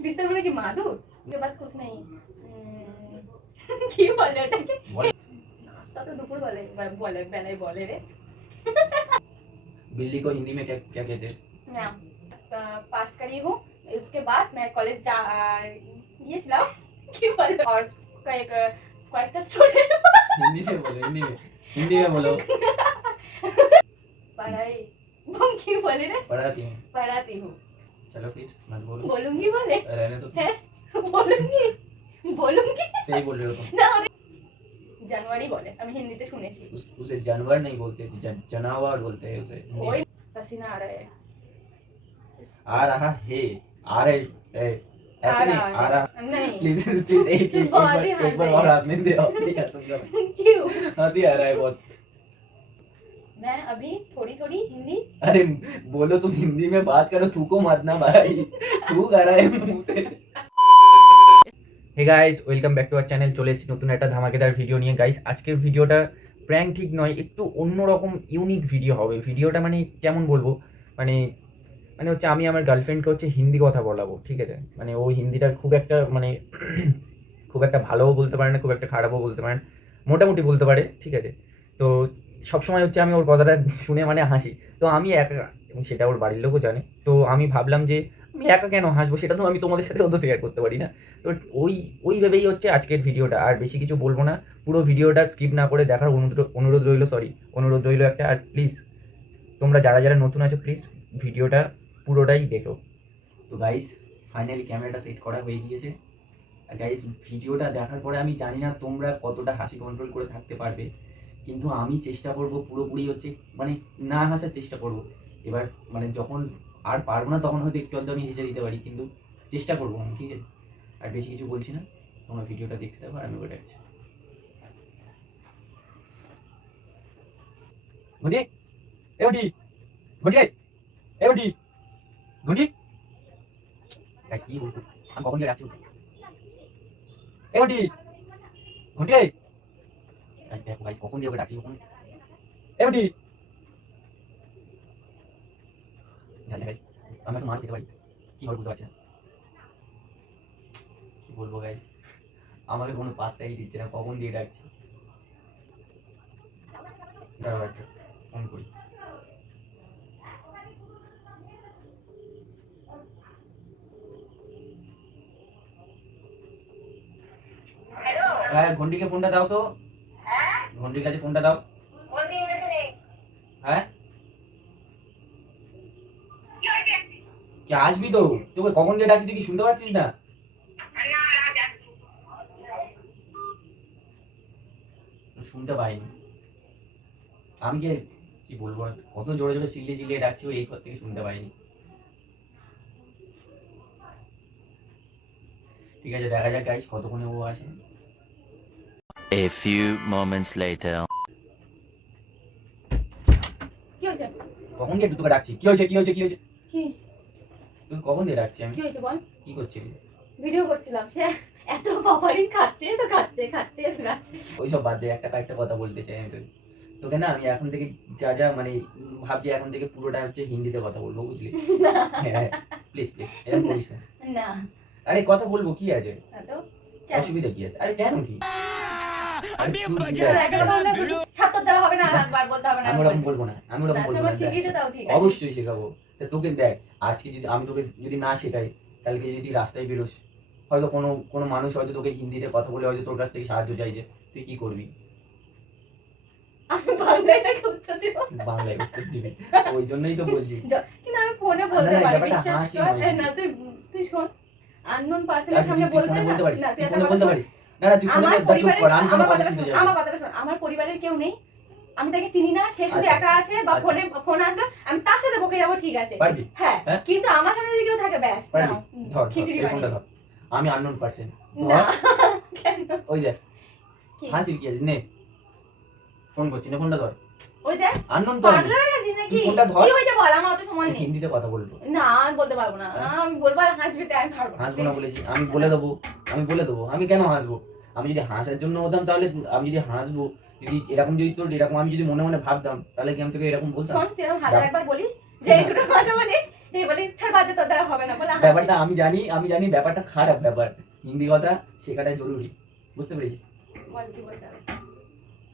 बिस्तर में कि माधु के बाद कुछ नहीं কি বলে ওটাকে नाश्ता तो दोपहर बोले पहले बोले रे बिल्ली को हिंदी में क्या क्या कहते हैं? मैं पास करी हूँ उसके बाद मैं कॉलेज जा ये चलाओ কি বলে और कয়েকটা स्टूडेंट हिंदी में बोलो, हिंदी में बोलो। पढ़ाई तुम কি बोले रे पढ़ाती हूँ। चलो फिर मत बोलो। बोलूंगी बोले रहने दो। बोलूंगी सही बोल रहे हो तुम। না জানুয়ারি বলে আমি হিন্দিতে শুনেছি उसे जानवर नहीं बोलते, जनावर बोलते हैं उसे। ওই पसीना आ रहा है आ रहा है, आ रहे है, ऐसे नहीं आ रहा। नहीं प्लीज प्लीज एक बार और हंसने दे। क्यों हंसी आ रहा है बहुत। मैं अभी थोड़ी थोड़ी हिंदी अरे बोलो तुम हिंदी में बात करो, थूको मत ना भाई, थूक आ रहा है मुंह से। Hey guys, welcome back to our channel. চলে এসেছি নতুন একটা ধামাকেদার ভিডিও নিয়ে। গাইস আজকের ভিডিওটা প্র্যাঙ্ক ঠিক নয়, একটু অন্যরকম ইউনিক ভিডিও হবে। ভিডিওটা মানে কেমন বলবো, মানে মানে হচ্ছে আমি আমার গার্লফ্রেন্ডকে হচ্ছে হিন্দি কথা বলাবো, ঠিক আছে? মানে ও হিন্দিটা খুব একটা মানে খুব একটা ভালোও বলতে পারে না, খুব একটা খারাপও বলতে পারে না, মোটামুটি বলতে পারে, ঠিক আছে? তো সবসময় হচ্ছে আমি ওর কথাটা শুনে মানে হাসি। তো আমি একা, এবং সেটা ওর বাড়ির লোকও জানে। তো আমি ভাবলাম যে আমি একা কেন হাসবো, সেটা তো আমি তোমাদের সাথেও তো শেয়ার করতে পারি না। তো ওই ভেবেই হচ্ছে আজকের ভিডিওটা। আর বেশি কিছু বলবো না, পুরো ভিডিওটা স্কিপ না করে দেখার অনুরোধ রইল একটা। আর প্লিজ তোমরা যারা যারা নতুন আছো প্লিজ ভিডিওটা পুরোটাই দেখো। তো গাইস ফাইনালি ক্যামেরাটা সেট করা হয়ে গিয়েছে। আর গাইস ভিডিওটা দেখার পরে আমি জানি না তোমরা কতটা হাসি কন্ট্রোল করে থাকতে পারবে, কিন্তু আমি চেষ্টা করব পুরোপুরি হচ্ছে মানে না হাসার চেষ্টা করব। এবার মানে যখন আর পারবো না তখন হয়তো একটু আধটু আমি হেসে দিতে পারি, কিন্তু চেষ্টা করবো আমি, ঠিক আছে? আর বেশি কিছু বলছি না, তোমরা ভিডিওটা দেখতে থাকো আর আমি ওটা দেখছি। ঘন্টি এ ঘন্টি ঘন্টি এ ঘন্টি ঘন্টি গাইস কি বলবো, আমি কখন যে যাচ্ছি এ ঘন্টি ঘন্টি গাইস দেখো গাইস কখন যে ওকে ডাকছি, কখন এ ঘন্টি জানি গাইস আমি এখন মার খেতে পারি কি হবে বুঝতে পারছি না। কি বলবো গাইস, আমাকে কোনো পাত্তাই দিচ্ছে না, কখন দিয়ে ডাকছি। দাঁড়াও একটা ফোন করি। হ্যাঁ ঘন্টিকে ফোনটা দাও তো, ঘন্টির কাছে ফোনটা দাও। হ্যাঁ কি আসবি তো, তোকে কখন দিয়ে ডাকছি তুই কি শুনতে পাচ্ছিস না? শুনতে পাইনি আমি, কি বলবো আর, কত জোরে জোরে চিল্লিয়ে ডাকছি, ও এই ঘর থেকে শুনতে পাইনি। ঠিক আছে দেখা যাক গাইস কতক্ষণে ও আসে। A few moments later. কি হয়েছে কখন দিয়ে তোকে ডাকছি, কি হয়েছে কি তুই কখন দিয়ে ডাকছি আমি? কি হয়েছে বল কি করছিলি? ভিডিও করছিলাম সে এত পাপারি খাচ্ছে তো খাচ্ছে ওইসব বাদ দে, একটা কথা বলতে চাই আমি তোকে না। আমি এখন থেকে যা যা মানে ভাবছি, এখন থেকে পুরোটা হচ্ছে হিন্দিতে কথা বলবো, বুঝলি? হ্যাঁ প্লিজ এরকম করিস না। না আরে কথা বলবো, কি আছে, তো অসুবিধা কি আছে? আরে কেন কি ছাত্র দেওয়া হবে না একবার বলতে হবে না আমি ওরকম বলবো না, তোমার শিখিয়ে দাও ঠিক আছে অবশ্যই শেখাবো। তা তোকে দেখ, আজকে যদি আমি তোকে যদি না শেখাই, কালকে যদি রাস্তায় বেরোস, হয়তো কোনো মানুষ হয়তো তোকে হিন্দিতে কথা বলে হয়তো তোর কাছ থেকে সাহায্য চাইছে, তুই কি করবি? আমি বাংলায় উত্তর দেব, বাংলায় উত্তর দিবি, ওই জন্যই তো বলছি। কিন্তু আমি ফোনে বলতে পারি, বিশ্বাস কর না। তুই শোন, আননোন পারসনের সামনে বলতে না, তুই ফোনে বলতে পারিস না। তুই ফোনে বল, চুপ কর, আমি আমার কথা শুনতে যাই। আমার কথাটা শোন, আমার পরিবারের কেউ নেই, আমি তাকে চিনি না, সে শুধু একা আছে, বা ফোন আসলো আমি তার সাথে বকে যাবো, ঠিক আছে? পারবি? হ্যাঁ, কিন্তু আমার সাথে যদি কেউ থাকে ব্যাস ধর খিচুড়ি ফোনটা ধর। আমি আননোন পারসন না কেন ওই দেখ হাসির কি আছে, নে ফোন করছি না, ফোনটা ধর। ওই দেখ আননোন তো পাগল হয়ে গেছিস নাকি? ফোনটা ধর। কি হইছে বল, আমার অত সময় নেই। হিন্দিতে কথা বলবো না আমি বলতে পারবো না, আমি বলবো আর হাসবি, তাই আমি পারবো না। হাসবো না বলেছি, আমি বলে দেবো। আমি কেন হাসবো? আমি যদি হাসার জন্য হতাম তাহলে, আমি যদি হাসবো, যদি এরকম যদি তোর এরকম আমি যদি মনে মনে ভাবতাম, তাহলে কি আমি তোকে এরকম বলতাম? শোন তুই হাজার একবার বলিস যে এইগুলো কথা বলি, এই বলে ছাড় বাদ দে, তোর দ্বারা হবে না বলে হাসি। ব্যাপারটা আমি জানি ব্যাপারটা খারাপ ব্যাপার, হিন্দি কথা শেখাটা জরুরি, বুঝতে পেরেছিস? বল কি বলতে হবে?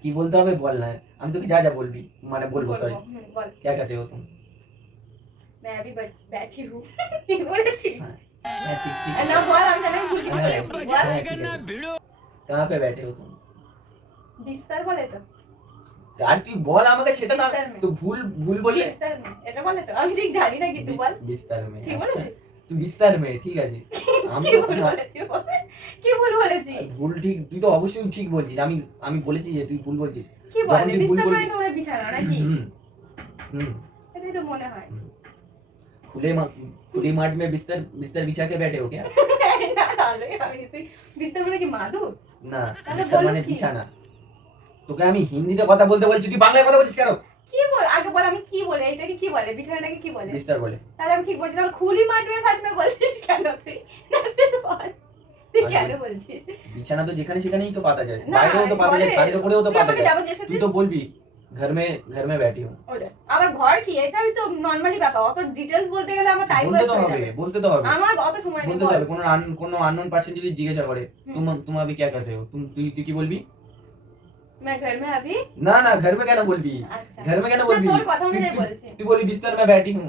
কি বলতে হবে বল না, আমি তোকে যা যা বলবি মানে বলবো, সরি। বল। क्या कहते हो तुम? मैं अभी बैठी हूँ। ठीक बोलेছি? হ্যাঁ ঠিক ঠিক। না বল, আমি জানি ভুল হ্যাঁ, বলেছি। হ্যাঁ, বল। ঠিক আছে। कहाँ पे बैठे हो तुम? বিস্তার বলে তো? আর তুই বল আমাকে, সেটা না বিস্তার में। তো ভুল ভুল বললে। বিস্তার में, এটা বলে তো? আমি ঠিক জানি না কিন্তু বল। বিস্তার में, ঠিক আচ্ছা বলেছি? তুই বিস্তার में, ঠিক আছে। আমি কি তো ভুল বলেছি বল? কি ভুল বলেছি? ভুল ঠিক, তুই তো অবশ্যই ঠিক বলছিস, আমি বলেছি যে তুই ভুল বলছিস। কি যখন বলে? তুই ভুল বিস্তার মানে বলছিস, তোমার বিছানা নাকি? হুম, এটাই তো মনে হয়। खुले माठ में बिस्तर बिस्तर बिछा के बैठे हो क्या? না তাহলে আমি নিশ্চয়ই বিস্তার মানে কি মাদুর? না, তাহলে বিস্তার বলো মানে কি? বিছানা। তোকে আমি হিন্দিতে কথা বলতে বলছি, তুই বাংলায় কথা বলছিস কেন? কি বল আগে বল, আমি কি বলে এটাকে কি বলে? বিছানাটাকে কি বলে? বিস্তার বলে। তাহলে আমি ঠিক বলছি, তাহলে খুলি মাঠবে ফাটবে বলছিস কেন তুই? না, তুই বল। তুই কেন বলছিস? বিছানা তো যেখানে সেখানেই তো পাতা যায়, না, বাইরেও তো পাতা যায়, ঘরে- ছাদের উপরেও তো তুই পাতা আমাকে যায়। যাবো যে তুই তো বলবি घर में बैठी हूँ। ওটা আমার ঘর কি? এটাই তো নরমালি ব্যাপার, অত ডিটেইলস বলতে গেলে আমার টাইম বলতে তো হবে, বলতে তো হবে, আমার অত সময় নেই। বলতে তো বল। হবে। কোনো আননোন পার্সন যদি জিজ্ঞাসা করে तुम अभी क्या कर रहे हो, তুই কি বলবি? मैं घर में अभी। না না, घर में কেন বলবি? আচ্ছা। घर में কেন না, বলবি? তোর কথা অনুযায়ী বলছি। তুই বলি বিস্তার में बैठी हूँ,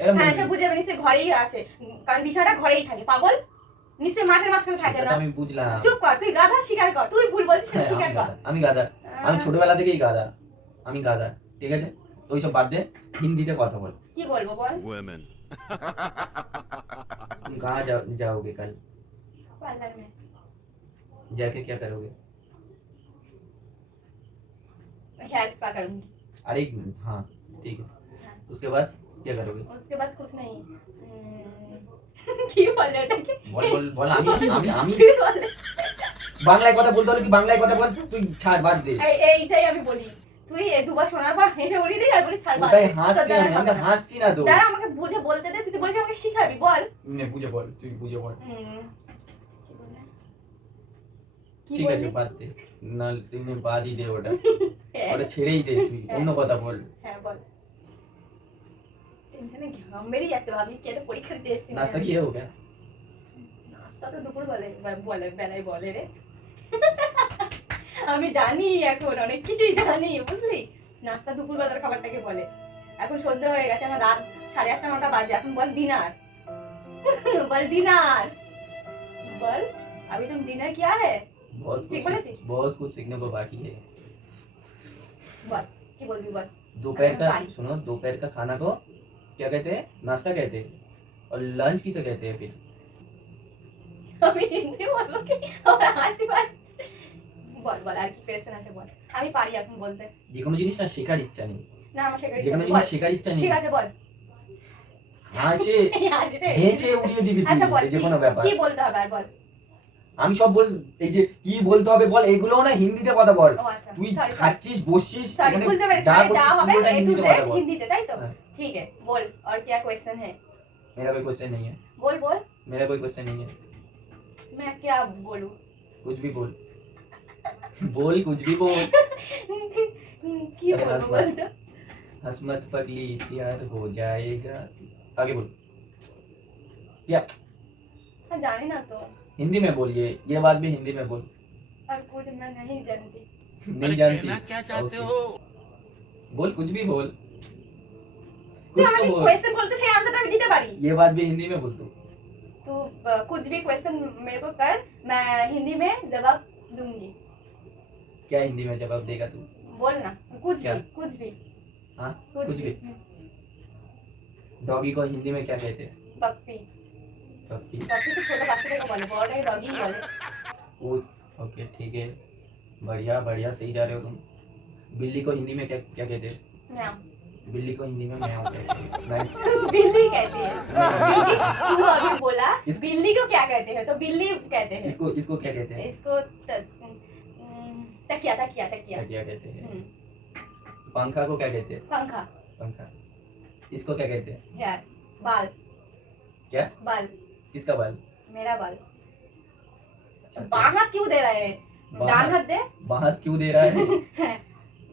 এরকম হ্যাঁ, বলবি। সে বুঝে যাবে নিশ্চয়ই ঘরেই আছে, কারণ বিছানাটা ঘরেই থাকে। পাগল, নিশ্চয়ই মাঠের মাঝখানে থাকে সেটা না। তো আমি বুঝলাম। চুপ কর, তুই গাধা, স্বীকার কর। তুই ভুল বলছিস, হ্যাঁ, স্বীকার কর। আমি গাধা, আমি ছোটবেলা থেকেই গাধা, আমি গাধা, ঠিক আছে? তো ওইসব বাদ দে, হিন্দিতে কথা বল। কি বলবো বল? Women. तुम कहाँ जाओगे कल? पार्लर में। जाके क्या करोगे? हेयर स्पा करूंगी। अरे हाँ ठीक है, उसके बाद क्या करोगे? उसके बाद कुछ नहीं। কি বলে ওটাকে? বল বল বল, আমি কি বলে? বাংলায় কথা বলতে হলে তুই বাংলায় কথা বল, তুই ছাড়, বাদ দে। এইটাই আমি বলি। তুই এই দুবার শোনার পর হেসে উড়িয়ে দিই আর বলিস ছাড় বাদ। ওটাই হাসছি আমি তো হাসছি না তো। দাঁড়া, আমাকে বুঝে বলতে দে। তুই তো বলছিস আমাকে শিখাবি, বল। নে বুঝে বল, তুই বুঝে বল। কি বলে? কি ঠিক আছে, বললি? বাদ দে, না তুই বাদই দে ওটা, হ্যাঁ, ওটা ছেড়েই দে, তুই অন্য কথা বল। হ্যাঁ বল। টেনশনে ঘাম বেরিয়ে যাচ্ছে, ভাবি কি একটা পরীক্ষা দিতে এসেছি। नाश्ता किए हो क्या? নাস্তা তো দুপুর বেলায় বলে রে। আমি জানি এখন অনেক কিছুই জানি, বুঝলি? নাস্তা দুপুর বেলার খাবারটাকে বলে। এখন সন্ধ্যা হয়ে গেছে, আমার রাত 8:30 9টা বাজে। এখন বল ডিনার। বল ডিনার। বল अभी तुम डिनर किया है? ঠিক বলেছিস? बहुत कुछ सीखने को बाकी है। বল কি বলবি বল। दोपहर का बारी। सुनो, दोपहर का खाना को क्या कहते हैं? नाश्ता कहते हैं, और लंच किसे कहते हैं फिर? আমি হিন্দি বলবো কি? আমার হাসি পাচ্ছে। বল বল, আর কি কোয়েশ্চেন আছে বল। আমি পারি এখন বলতে। যে কোনো জিনিস না শেখার ইচ্ছা নেই, না, আমার শেখার যে কোনো ইচ্ছা নেই। জিনিস বল। শেখার ইচ্ছা নেই, ঠিক আছে বল। হাসে এই হাসিটা হেসে উড়িয়ে দিবি আচ্ছা বল, তুই, যে কোনো ব্যাপার। কি বলতে হবে আর বল। আমি সব বল, এই যে কি বলতে হবে বল, এগুলো না হিন্দিতে কথা বল। ও আচ্ছা, তুই sorry, sorry। খাচ্ছিস বসছিস, सॉरी, এখানে বুঝতে পেরেছি। যা মানে যা করছিস হবে পুরোটা A to হিন্দিতে Z কথা বল। হিন্দিতে, তাই তো? हाँ। ठीक है, बोल और क्या क्वेश्चन है? मेरा कोई क्वेश्चन नहीं है, बोल बोल। मेरा कोई क्वेश्चन नहीं है, मैं क्या बोलूं? कुछ भी बोल, बोल कुछ भी बोल। की अरे बोलूं हंस बोल मत, तो। हंस मत पगली, प्यार हो जाएगा। आगे बोल, क्या हाँ, जानी ना तो। हिंदी में बोल, ये बात भी हिंदी में बोल। और कुछ मैं नहीं जानती। नहीं जानती? क्या चाहते Okay. हो? बोल कुछ भी बोल, তুই कुछ আমাকে तो बोल, क्वेश्चन বলতে সেই आंसर আমি দিতে পারি। ये बात भी हिंदी में बोल तू। तू कुछ भी क्वेश्चन मेरे को कर, मैं हिंदी में जवाब दूंगी। क्या हिंदी में जवाब देगा तू? बोल ना, कुछ क्या? भी, कुछ भी। हाँ कुछ भी। डॉगी को हिंदी में क्या कहते हैं? पप्पी। पप्पी। पप्पी तो छोटा बच्चे को बोले, बड़ा डॉगी बोले। ओके ठीक है, बढ़िया बढ़िया, सही जा रहे हो तुम। बिल्ली को हिंदी में क्या क्या कहते हैं? म्याऊ। बिल्ली को हिंदी में म्याऊ कहते हैं। Nice. बिल्ली कहती है। बिल्ली, तू अभी बोला इस- बिल्ली को क्या कहते हैं, तो बिल्ली कहते हैं। इसको क्या कहते हैं? इसको तकिया तकिया तकिया। क्या कहते हैं? हम्म, पंखा को क्या कहते हैं? पंखा। पंखा। इसको क्या कहते हैं? हेयर, बाल। क्या? बाल, किसका बाल? मेरा बाल। अच्छा, बाएं हाथ क्यों दे रहा है? बाएं दाएं हाथ? हाथ दे। बाहर क्यों दे रहा है?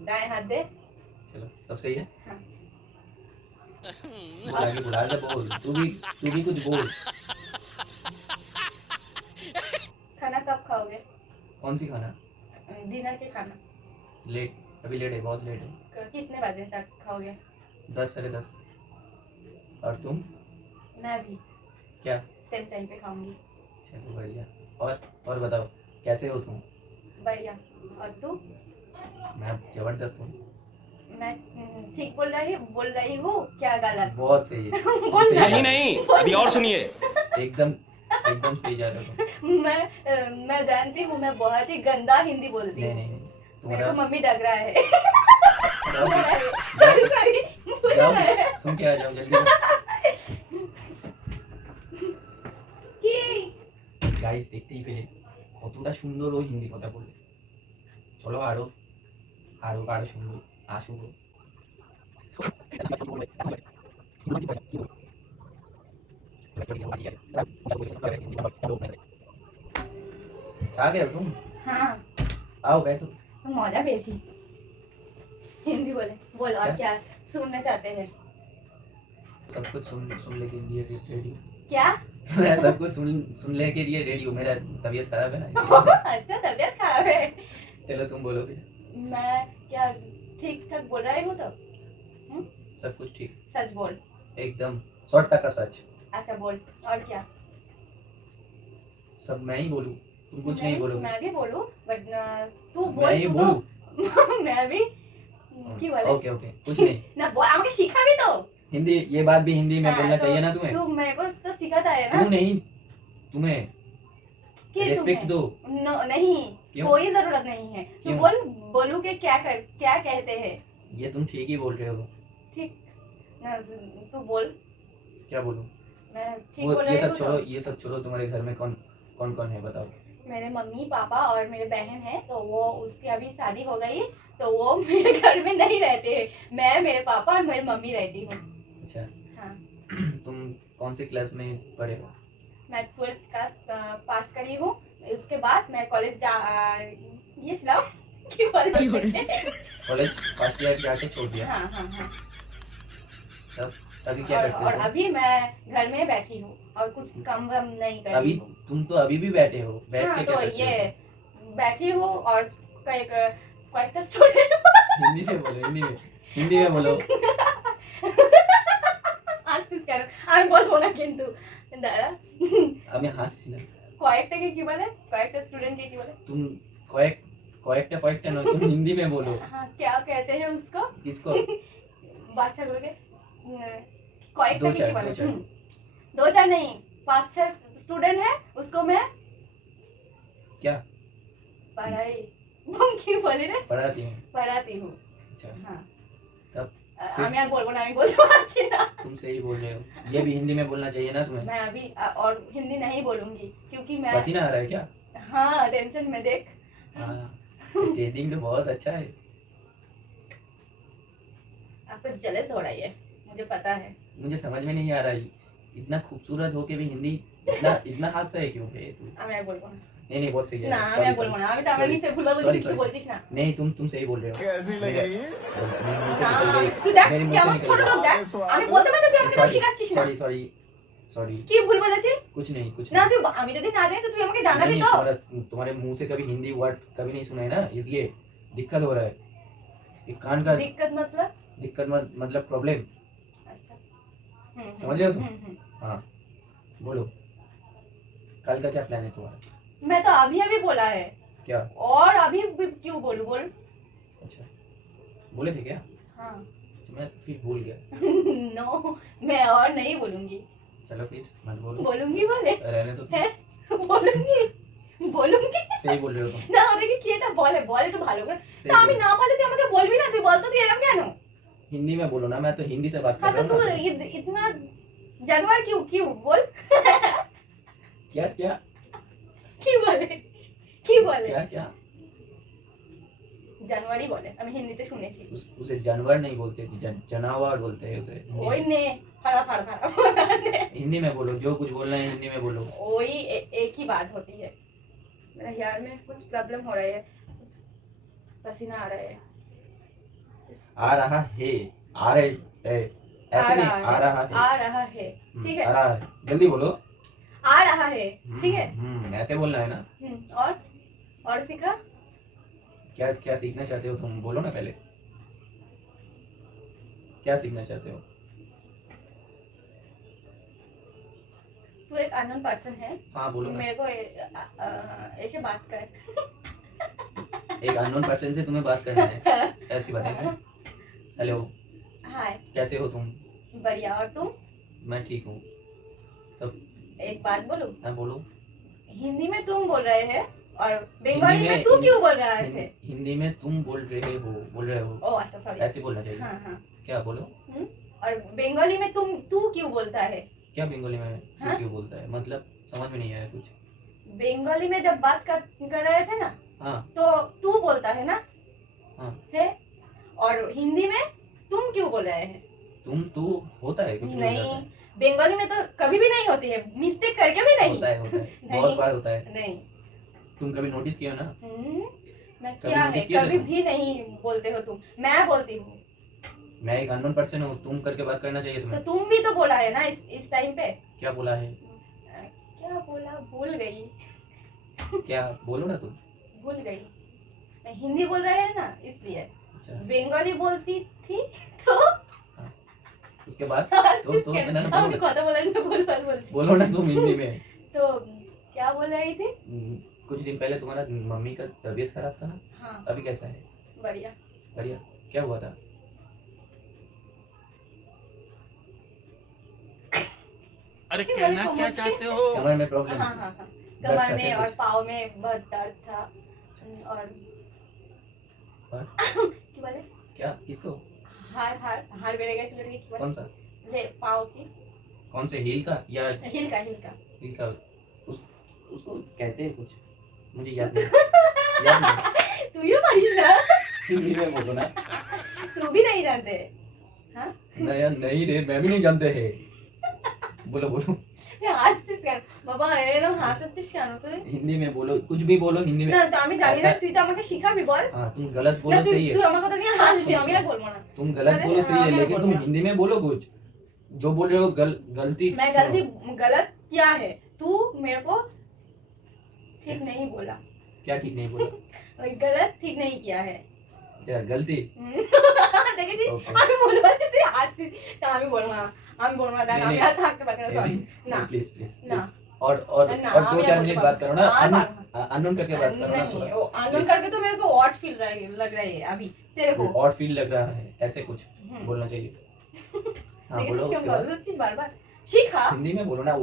दाएं हाथ दे। चलो सब सही है। हाँ। बोल आगे बोल, आगे बोल, तू भी कुछ बोल। खाना कब खाओगे? कौन सी खाना? डिनर के खाना। लेट, अभी लेट है, बहुत लेट है। कितने बजे तक खाओगे? 10 साढ़े 10। और तुम? मैं भी क्या? सेम टाइम पे खाऊंगी। चलो बढ़िया। और बताओ, कैसे हो तुम? बढ़िया। और तू? मैं जबरदस्त हूँ। मैं ठीक बोल रही हूँ क्या गलत? बहुत सही है। बोल सही रही है। नहीं, अभी और सुनिए। एकदम एकदम सही जा रहे हो तुम। मैं जानती हूँ मैं बहुत ही गंदा हिंदी बोलती नहीं हूँ। नहीं नहीं, मेरे तुम्हारा को मम्मी डग रहा है। जाओ, सॉरी जाओ, सुन के आ जाओ जल्दी। গাইস দেখতেই পেলে কতটা সুন্দর ও হিন্দি কথা বলে। চলো আরো আরো আরো সুন্দর আসুক। आ गए हो तुम? हाँ आओ बैठो। मजा पेशी हिंदी बोले बोल। और क्या? क्या सुनना चाहते हैं? सब कुछ सुन ले के लिए रेडी हूँ। क्या? मैं सब कुछ सुन ले के लिए रेडी हूँ। मेरा तबीयत खराब है ना इसलिए। अच्छा तबीयत खराब है। चलो तुम बोलो फिर। मैं क्या ठीक ठाक बोल रही हूँ तो? सब कुछ ठीक, सच बोल। एकदम 100% सच। अच्छा बोल। और क्या? सब मैं ही बोलूँ, तुम कुछ नहीं बोलोगे? मैं भी बोलूँ बट तू मैं बोल। ही तू बोलूं? तो मैं भी की बोले ओके ओके, कुछ नहीं। ना बोल। हमको सीखा भी तो हिंदी, ये बात भी हिंदी में हाँ, बोलना तो चाहिए ना तुम्हें? तू मेरे को तो सिखाता है ना तू नहीं, तुम्हें कि रेस्पेक्ट दो। नहीं क्यों? कोई जरूरत नहीं है। तू क्यों? बोलू के क्या कहते हैं? ये तुम ठीक ही बोल रहे हो। ठीक ना, तू बोल। क्या बोलूं? मैं ठीक वो बोल ये रही सब हूँ छोड़ो, तो? ये सब छोड़ो। तुम्हारे घर में कौन कौन है बताओ? मेरे मम्मी पापा और मेरे बहन है तो वो उसकी अभी शादी हो गई तो वो मेरे घर में नहीं रहते हैं। मैं मेरे पापा और मेरी मम्मी रहती हूँ। अच्छा। हाँ तुम कौन सी क्लास में पढ़े हो? मैं 12th क्लास पास करी हूँ। उसके बाद मैं कॉलेज ये सुनाओ कि कॉलेज फर्स्ट ईयर जाके छोड़ दिया? हाँ हाँ हाँ। तब अभी क्या करते और हो? अभी मैं घर में बैठी हूँ और कुछ काम वाम नहीं कर रही अभी हूँ। तुम तो अभी भी बैठे हो, बैठ हाँ के तो क्या करते ये हो? बैठी हूँ और कई स्टूडेंट हिंदी में बोलो, हिंदी में बोलो। আমি বলবো না কিন্তু দাঁড়া। আমি হাসছি না। কয়েকটাকে কি বলে? কয়েকটা স্টুডেন্টকে কি বলে? तुम কয়েকটা নয়, तुम हिंदी में बोलो। हाँ क्या कहते हैं उसको? किसको? বাচ্চাগুলোকে কয়েকটা दो কি चार, বলে? दो चार। दो चार नहीं 5-6 स्टूडेंट है उसको मैं क्या पढ़ाई हम কি বলি রে? पढ़ाती हूँ? पढ़ाती हूँ। अच्छा, हाँ तब আমি আর বলবো না, আমি বলতে পারছি না। तुम सही बोल रहे हो। ये भी हिंदी में बोलना चाहिए ना तुम्हें? मैं अभी और हिंदी नहीं बोलूंगी क्योंकि मैं पसीना आ रहा है क्या? हाँ टेंशन में देख। हाँ, स्टेजिंग तो बहुत अच्छा है। आपको जलेस हो रही है मुझे पता है। मुझे समझ में नहीं आ रहा है, इतना खूबसूरत होके भी हिंदी इतना हाथ है क्यों है तू? আমি আর বলবো না। नहीं बहुत सही है। না আমি আর বলবো না। আমি তো আমার নিচে ভুলভাল বলছি, তুই কিছু বলছিস না। नहीं, तुम सही बोल रहे हो। कैसी लग रही है? তুই দেখ কেমন ছোট লোক দেখ। আমি বলতে পারছি তুই আমাকে তো শিখাচ্ছিস না। सॉरी। কি ভুল বলেছি? कुछ नहीं না তুই আমি যদি না দেই তো তুই আমাকে জানাবি नहीं, তো। तुम्हारे मुंह से कभी हिंदी वर्ड कभी नहीं सुना है ना, इसलिए दिक्कत हो रहा है। ये कान का दिक्कत मतलब प्रॉब्लम। अच्छा समझ रहे हो तुम? हाँ बोलो, कल का क्या प्लान है तुम्हारा? मैं तो अभी बोला है। क्या? और अभी क्यों बोलूं? बोल। अच्छा, बोले थे क्या? हाँ मैं तो फिर भूल गया। नो मैं और नहीं बोलूंगी। चलो फिर मत बोलो। बोलूंगी बोले रहने तो है बोलूंगी सही बोल रहे हो तुम। না ওটা কি এটা বলে একটু ভালো করে। सही তা আমি बोल- না বলে তুই আমাকে বলবি না? তুই বলতো তুই এরকম কেন? हिंदी में बोलो ना, मैं तो हिंदी से बात हाँ कर तो रहा तू हूँ ना। इतना जानवर क्यों बोल। क्या क्या কি বলে क्या क्या? জানুয়ারি বলে আমি হিন্দিতে শুনেছি। उसे जानवर नहीं बोलते, जनावर बोलते हैं उसे। ওই নে ফাড়া ফাড়া ফাড়া हिंदी में बोलो, जो कुछ बोलना है हिंदी में बोलो। वही एक ही बात होती है। मेरा यार में कुछ प्रॉब्लम हो रहा है, पसीना आ रहा है। आ रहा है, आ रहे है, ऐसे नहीं, आ रहा है। आ रहा है, ठीक है। आ रहा है, जल्दी बोलो। आ रहा है, ठीक है। ऐसे बोलना है ना। और सीखा। क्या क्या सीखना चाहते हो तुम, बोलो ना पहले, क्या सीखना चाहते हो? तू एक अननोन पर्सन है। हाँ बोलो ना। मेरे को ऐसे बात कर। एक अननोन पर्सन से तुम्हें बात करना है, ऐसी बात है। हेलो, हाय, कैसे हो तुम? बढ़िया, और तुम? मैं ठीक हूँ। तब एक बात बोलूं? हाँ बोलो। हिंदी में तुम बोल रहे हैं और बंगाली में तू क्यों बोल रहा है? हिंदी में तुम बोल रहे हो। ओह अच्छा, सॉरी। ऐसे बोलना चाहिए। हाँ। क्या बोलो? और बंगाली में तू क्यों बोलता है? क्या बंगाली में तू क्यों बोलता है, मतलब समझ में नहीं आया कुछ। बंगाली में जब बात कर रहे थे ना, हाँ तो तू बोलता है ना। हाँ है, और हिंदी में तुम क्यों बोल रहे हैं? तुम तू होता है कुछ भी हो नहीं, जाता है। बंगाली में तो कभी भी नहीं होती है, मिस्टेक करके भी नहीं। होता है बहुत बार होता है। नहीं, तुम कभी नोटिस किया ना? मैं कभी क्या है, notice किया कभी था? भी नहीं बोलते हो तुम, मैं बोलती हूँ। मैं एक अननोन पर्सन हूँ, तुम करके बात करना चाहिए तो तुम्हें। तुम भी तो बोला है ना इस टाइम पे। क्या बोला है? क्या बोला, भूल गई। क्या बोलो ना तुम। भूल गई, मैं हिंदी बोल रहे हैं ना इसलिए। अच्छा, बंगाली बोलती थी तो उसके बाद तो ना আমি কথা বলেন না, বলছি। बोलो ना तुम हिंदी में। तो क्या बोल रही थी? कुछ दिन पहले तुम्हारा मम्मी का तबीयत खराब था ना? हाँ, अभी कैसा है? बढ़िया। बढ़िया। क्या हुआ था? अरे कहना क्या चाहते हो? कमर में प्रॉब्लम? हाँ, कमर में और पाँव में बहुत दर्द था। और কি বলে? क्या किसको? हाड़ বেড়ে গেছিল রে, কি বলে? कौन सा? ले पाँव की, कौन से, हील का या हिल का। हील का? उसको कहते हैं कुछ, मुझे याद नहीं। तू ही पारिस ना, हिंदी में बोलो ना। तू भी नहीं जानते? हाँ, नहीं रे, मैं भी नहीं जानते है। बोलो बोलो। হাসছিস কেন বাবা? এরকম হাসছিস কেন তুই? हिंदी में बोलो, कुछ भी बोलो हिंदी में। না তো আমি জানি না, তুই তো আমাকে শিখাবি, বল। हाँ तुम गलत না बोलो, তুই सही है। তুই আমার কথা নিয়ে হাসবি, আমি আর বলবো না। तुम गलत अरे, बोलो, सही हाँ, है, मैं लेकिन तुम बोलूँगा। हिंदी में बोलो कुछ। जो बोल रहे हो गलती। मैं गलत क्या है? तू मेरे को ठीक नहीं बोला। क्या ठीक नहीं बोला? गलत ठीक नहीं किया है। क्या गलती? দেখেছিস, Okay. আমি বলবো যে তুই হাসছিস, তা আমি বলবো না, দেখ नहीं, আমি नहीं। আর থাকতে পারছি না, সরি। না, प्लीज ना। और ना, और हम 2-4 यहाँ मिनट बोल बात करो ना। हाँ, अननोन करके बात करो ना नहीं, थोड़ा। वो अननोन करके तो मेरे को ऑड फील लग रही है अभी तेरे को। और फील लग रहा है, ऐसे कुछ बोलना चाहिए। हाँ बोलो देखिए, उसके बाद। बोल रही बार बार सीखा। हिंदी में बोलो ना,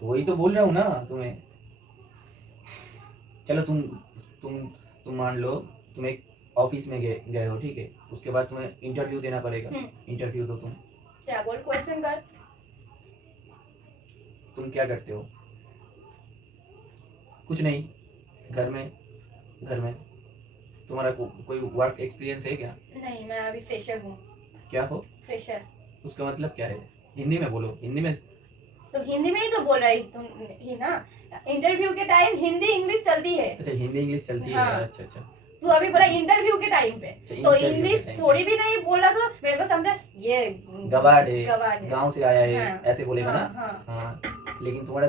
वही तो बोल रहा हूँ ना तुम्हें। चलो तुम मान लो तुम एक ऑफिस में गए हो, ठीक है। उसके बाद तुम्हें इंटरव्यू देना पड़ेगा। इंटरव्यू दो तुम। क्या बोल, क्वेश्चन कर। तुम क्या करते हो? कुछ नहीं, घर में तुम्हारा कोई वर्क एक्सपीरियंस है क्या? नहीं, मैं अभी फ्रेशर हूँ। क्या हो? फ्रेशर। उसका मतलब क्या है? हिंदी में बोलो, हिंदी में। तो हिंदी में ही तो बोल रही तुम ही ना। इंटरव्यू के टाइम हिंदी इंग्लिश चलती है। अच्छा, हिंदी इंग्लिश चलती हाँ। है। अच्छा अच्छा। तू अभी बोला इंटरव्यू के टाइम पे, अच्छा, तो interview के इंग्लिश time पे। थोड़ी भी नहीं बोला तो मेरे को समझा ये गवार है, है। गांव से आया है, हाँ। ऐसे बोलेगा ना। हाँ। हाँ, लेकिन तुम्हारा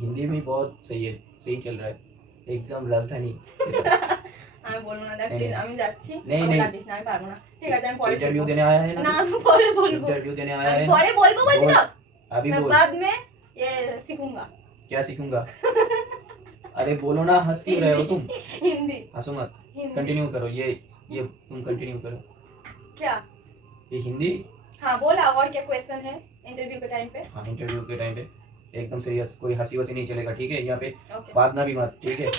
हिंदी में बहुत सही है, सही चल रहा है, एकदम राजधानी। আমি বলবো না, দেখ नहीं, প্লিজ, नहीं। আমি যাচ্ছি, नहीं, আমাকে नहीं। ডাকিস না, আমি পারবো না। ঠিক আছে, আমি পরে इंटरव्यू শিখবো। देने आया है না, ना? আমি পরে বলবো। इंटरव्यू देने आया আমি है। পরে বলবো বলছি তো। अभी मैं बोल। बाद में ये सीखूंगा क्या सीखूंगा? अरे बोलो ना, हंस क्यों रहे हो तुम? हिंदी। हंसो मत, हिंदी। कंटिन्यू करो। ये तुम कंटिन्यू करो। क्या? ये हिंदी। हाँ बोला, और क्या क्वेश्चन है इंटरव्यू के टाइम पे? हाँ, इंटरव्यू के टाइम पे एकदम सीरियस, कोई हंसी वसी नहीं चलेगा, ठीक है? यहाँ पे ओके। बात ना भी मत, ठीक है?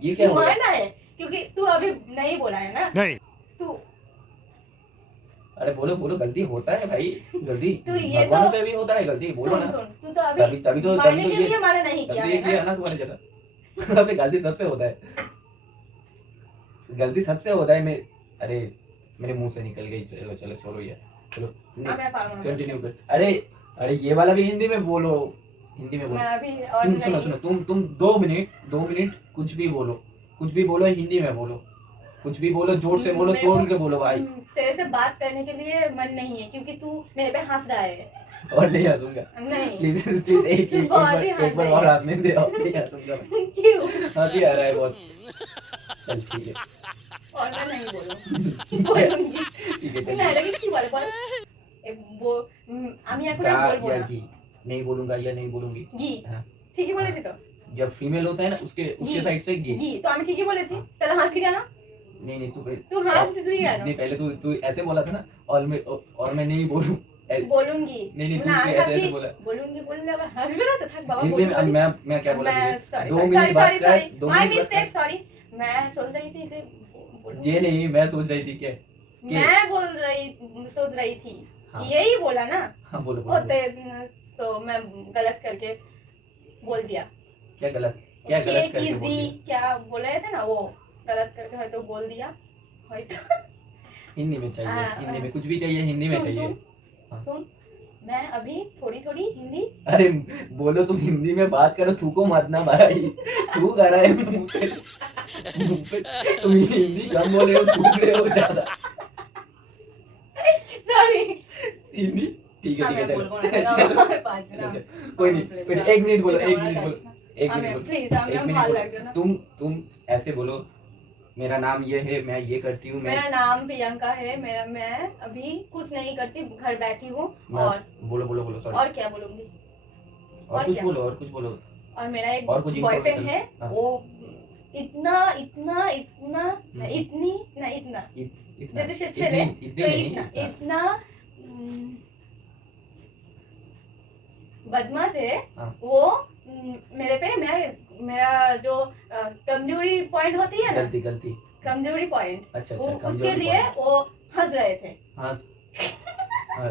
ये क्या हो गया? माना है, क्योंकि तू अभी नहीं बोला है ना। नहीं। तू अरे बोलो बोलो, गलती होता है भाई, गलती तो ये भगवान तो- से भी होता है गलती, बोलो ना। सुन, तू तो अभी तभी तो मायने के ये लिए माना नहीं किया तभी ये है किया ना। ना तुम्हारे जैसा। अबे गलती सबसे होता है, गलती सबसे होता है। मैं अरे मेरे मुंह से निकल गई। चलो चलो छोड़ो ये, चलो अब मैं पारूंगा। कंटिन्यू कर। अरे अरे ये वाला भी हिंदी में बोलो, हिंदी में बोलो। मैं अभी और तुम सुनो, तुम 2 मिनट कुछ भी बोलो, हिंदी में बोलो। कुछ भी बोलो, जोर से बोलो, मेरे तोड़ को- के बोलो भाई। तेरे से बात करने के लिए मन नहीं है क्योंकि तू मेरे पे हंस रहा है। और नहीं हंसूंगा नहीं प्लीज प्लीज, एक बहुत ही बार एक बार हंस और रही है। हंसने दे, और नहीं हंसूंगा मैं। क्यों? हंसी आ रहा है बहुत। चल ठीक है और मैं नहीं बोलूंगी। ठीक है नहीं चल। लगी की बोल बोल আমি এখন আর का বলবো या না की, नहीं बोलूंगा या नहीं बोलूंगी। ঘি हाँ, ঠিকই বলেছি তো जब फीमेल होता है ना उसके घी साइड से ये। ঘি তো আমি ঠিকই বলেছি তাহলে হাসলি কেন नहीं नहीं, तू हासली কেন नहीं पहले तू ऐसे बोला था ना, और मैं नहीं बोलूं। বলুঙ্গি नहीं नहीं, না तू আমি ऐसे ভাবছি ऐसे बोला। বলুঙ্গি বললে আবার হাসবে না তো থাক বাবা हिंदी में বলুঙ্গি मैं क्या बोला मैं तुझे? सॉरी 2 सॉरी मिनट बात कर, सॉरी 2 माय मिनट बात मिस्टेक कर। सॉरी मैं सोच रही थी कि ये नहीं, मैं सोच रही थी क्या कि- मैं सोच रही थी हाँ। यही बोला ना हाँ बोलो बोलो। होते तो मैं गलत करके बोल दिया क्या गलत करके बोल इजी दिया? क्या बोल रहे थे ना वो गलत करके है तो बोल दिया हिंदी में चाहिए, हाँ, हिंदी में कुछ भी चाहिए, हिंदी में चाहिए। हाँ। सुन मैं अभी थोड़ी थोड़ी हिंदी अरे बोलो, तुम हिंदी में बात करो, थूको मत ना भाई। तू कर रहा है मुंह पे। तुम हिंदी कम बोल रहे हो, थूक रहे हो ज्यादा। सॉरी हिंदी ठीक है हाँ, ठीक है मैं चलो। बोलबो ना, पाँच ना। कोई नहीं, कोई नहीं, 1 मिनट बोलो, 1 मिनट बोलो, 1 हमें मिनट बोलो, प्लीज 1 हमें मिनट भाल बोलो। लग गया ना तुम ऐसे बोलो, मेरा नाम ये है, मैं ये करती हूँ, मैं मेरा नाम प्रियंका है मैं अभी कुछ नहीं करती घर बैठी हूँ और बोलो बोलो बोलो, सॉरी। और क्या बोलूंगी और कुछ क्या? बोलो, और कुछ बोलो। और मेरा एक और कुछ बॉयफ्रेंड information? है हाँ। वो इतना इतना इतना इतनी ना इतना इतना जैसे से चले इतनी तो नहीं, इतना इतना। इतना बदमाश है हाँ। वो मेरे पे मेरा जो कमजोरी पॉइंट होती है ना गलती कमजोरी पॉइंट अच्छा वो अच्छा, उसके लिए वो हंस रहे थे हाँ हाँ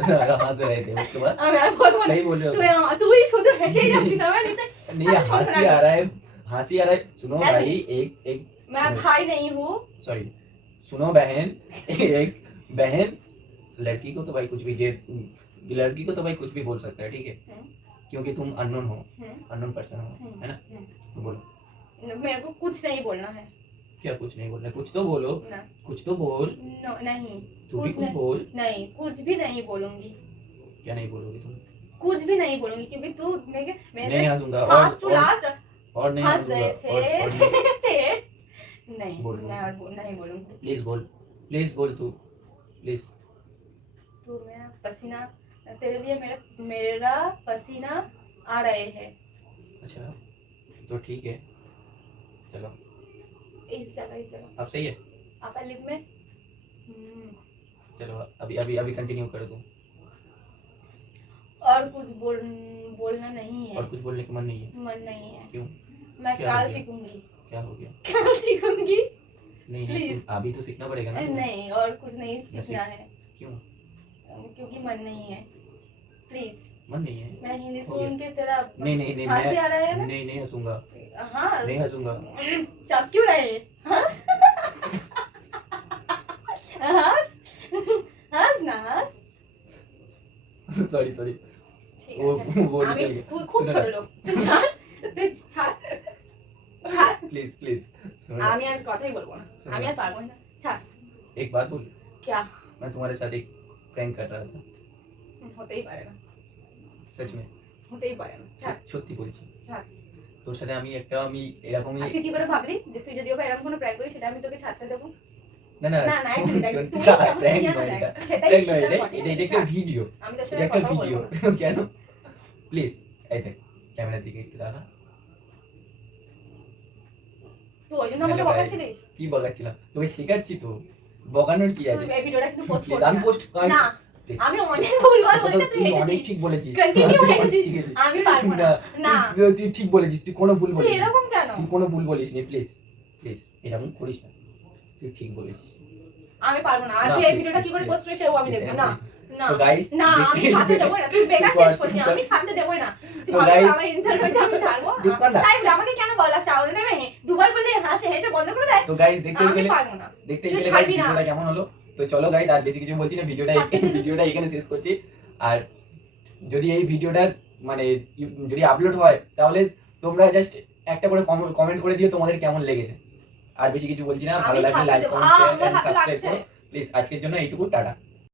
से रहे थे, उसके बाद আমি আর বলবো না सही बोल रहे তুই हो। তুই শুধু হেসেই যাচ্ছিস আমার নিচে नहीं अच्छा, छोड़ हंसी रहा आ रहा है, हंसी आ रहा है। सुनो अरे। भाई, एक मैं भाई नहीं हूँ सॉरी, सुनो बहन, एक बहन लड़की को तो भाई कुछ भी लड़की को तो भाई कुछ भी बोल सकता है, ठीक है, क्योंकि तुम अननोन हो, अननोन पर्सन हो, है ना। तो बोलो, मेरे को कुछ नहीं बोलना है क्या कुछ नहीं बोलना, कुछ तो बोलो, ना कुछ तो बोल, नहीं तू भी कुछ कुछ नहीं बोल। नहीं कुछ भी नहीं बोलूंगी क्या नहीं बोलोगी तुम? कुछ भी नहीं बोलूंगी क्योंकि तू मेरे नहीं हंसूंगा, फास्ट टू लास्ट और नहीं हंस रहे हंसूंगा, थे नहीं बोल। मैं और नहीं बोलूंगी प्लीज बोल तू, प्लीज। तो मेरा पसीना तेरे लिए मेरा पसीना आ रहे हैं अच्छा तो ठीक है, चलो इस जगह अब सही है, अपर लिप में चलो अभी अभी अभी कंटिन्यू कर दूं। और कुछ बोलना नहीं है और कुछ बोलने का मन नहीं है? मन नहीं है क्यों? मैं क्या हो काल गया? सीखूंगी क्या हो गया? काल सीखूंगी नहीं Please. तुम अभी तो सीखना पड़ेगा ना तुम्हें। नहीं और कुछ नहीं सीखना है क्यों? क्योंकि मन नहीं है प्लीज मन नहीं है? मैं हिंदी हो गया। सुन के तेरा नहीं हंसी आ रहा है ना नहीं हंसूंगा, हाँ नहीं हंसूंगा। चप क्यों रहे हंस हंस हंस ना हंस सॉरी ঠিক वो আছে वो আমি निकल गया। খুব सुनो ছোট লোক তুই ছাড় তুই ছাড় ছাড় प्लीज सुनो ना, আমি আর কথাই বলবো না सुनो আমি ना। আর পারবো না ছাড় एक बात बोल, क्या मैं तुम्हारे साथ एक प्रैंक कर रहा था, হতেই পারে না सच में হতেই পারে না ছাড় সত্যি বলছি। ছাড় তোর সাথে আমি এরকমই তুই কি করে ভাবলি যে তুই যদি ওকে এরকম কোনো প্র্যাঙ্ক করিস সেটা আমি তোকে ছাড়তে দেবো না না না, না, এক মিনিট, এক মিনিট। তুমি শোন, কেমন prank শিয়ানা নয় দেখ, এটা, সেটাই prank নয়, শিয়ানা এটা বলে। এটা একটা ভিডিও, আমি তোর এটা সাথে একটা কথা ভিডিও। বলবো না। কেন প্লিজ এই দেখ ক্যামেরার দিকে একটু দাঁড়া। তুই ওই জন্য আমাকে Hello, guys. বকাচ্ছিলিস কি বকাচ্ছিলাম তোকে শেখাচ্ছি তো, বকানোর কি আছে? তুই এই ভিডিওটা কিন্তু পোস্ট Please, করবি আমি না পোস্ট না আমি অনেক ভুলভাল বলেছি তুই তুই অনেক হেসেছিস ঠিক বলেছিস, কন্টিনিউ তুই হয়ে অনেক গেছিস ঠিক বলেছিস। আমি পারবো না না তুই ঠিক বলেছিস, তুই কোনো ভুল তুই বলিস এরকম কেন তুই কোনো ভুল বলিস নি, প্লিজ এরকম করিস না, তুই ঠিক বলেছিস। আমি পারবো না আর না, তুই এই please, ভিডিওটা কি করে please, পোস্ট করিস সেও আমি please, দেখবো না না তো গাইস না আমি ছাড়তে দেবো না তুই বেকার শেষ করছিস আমি ছাড়তে দেবো না তুই তো ভাবছিস guys, আমার ইনসাল্ট হয়েছে আমি ছাড়বো দেখো না। তাই বলে আমাকে কেন বলা চাও না আমি দুবার বললে হাসে হেসে বন্ধ করে দেয় তো গাইস দেখতে আমি গেলে পারবো না দেখতে তুই গেলে guys, ছাড়বি না। ভিডিওটা কেমন হলো, তো চলো গাইস আর বেশি কিছু বলছি না, ভিডিওটা এখানে শেষ করছি। আর যদি এই ভিডিওটা মানে যদি আপলোড হয় তাহলে তোমরা জাস্ট একটা করে কমেন্ট করে দিও তোমাদের কেমন লেগেছে, আর বেশি কিছু বলছি না, ভালো আমি লাগলে ছাপিয়ে লাইক দেবো। কমেন্ট শেয়ার আমার এন্ড হাতে সাবস্ক্রাইব লাগছে। করো প্লিজ। আজকের জন্য এইটুকু, টাটা।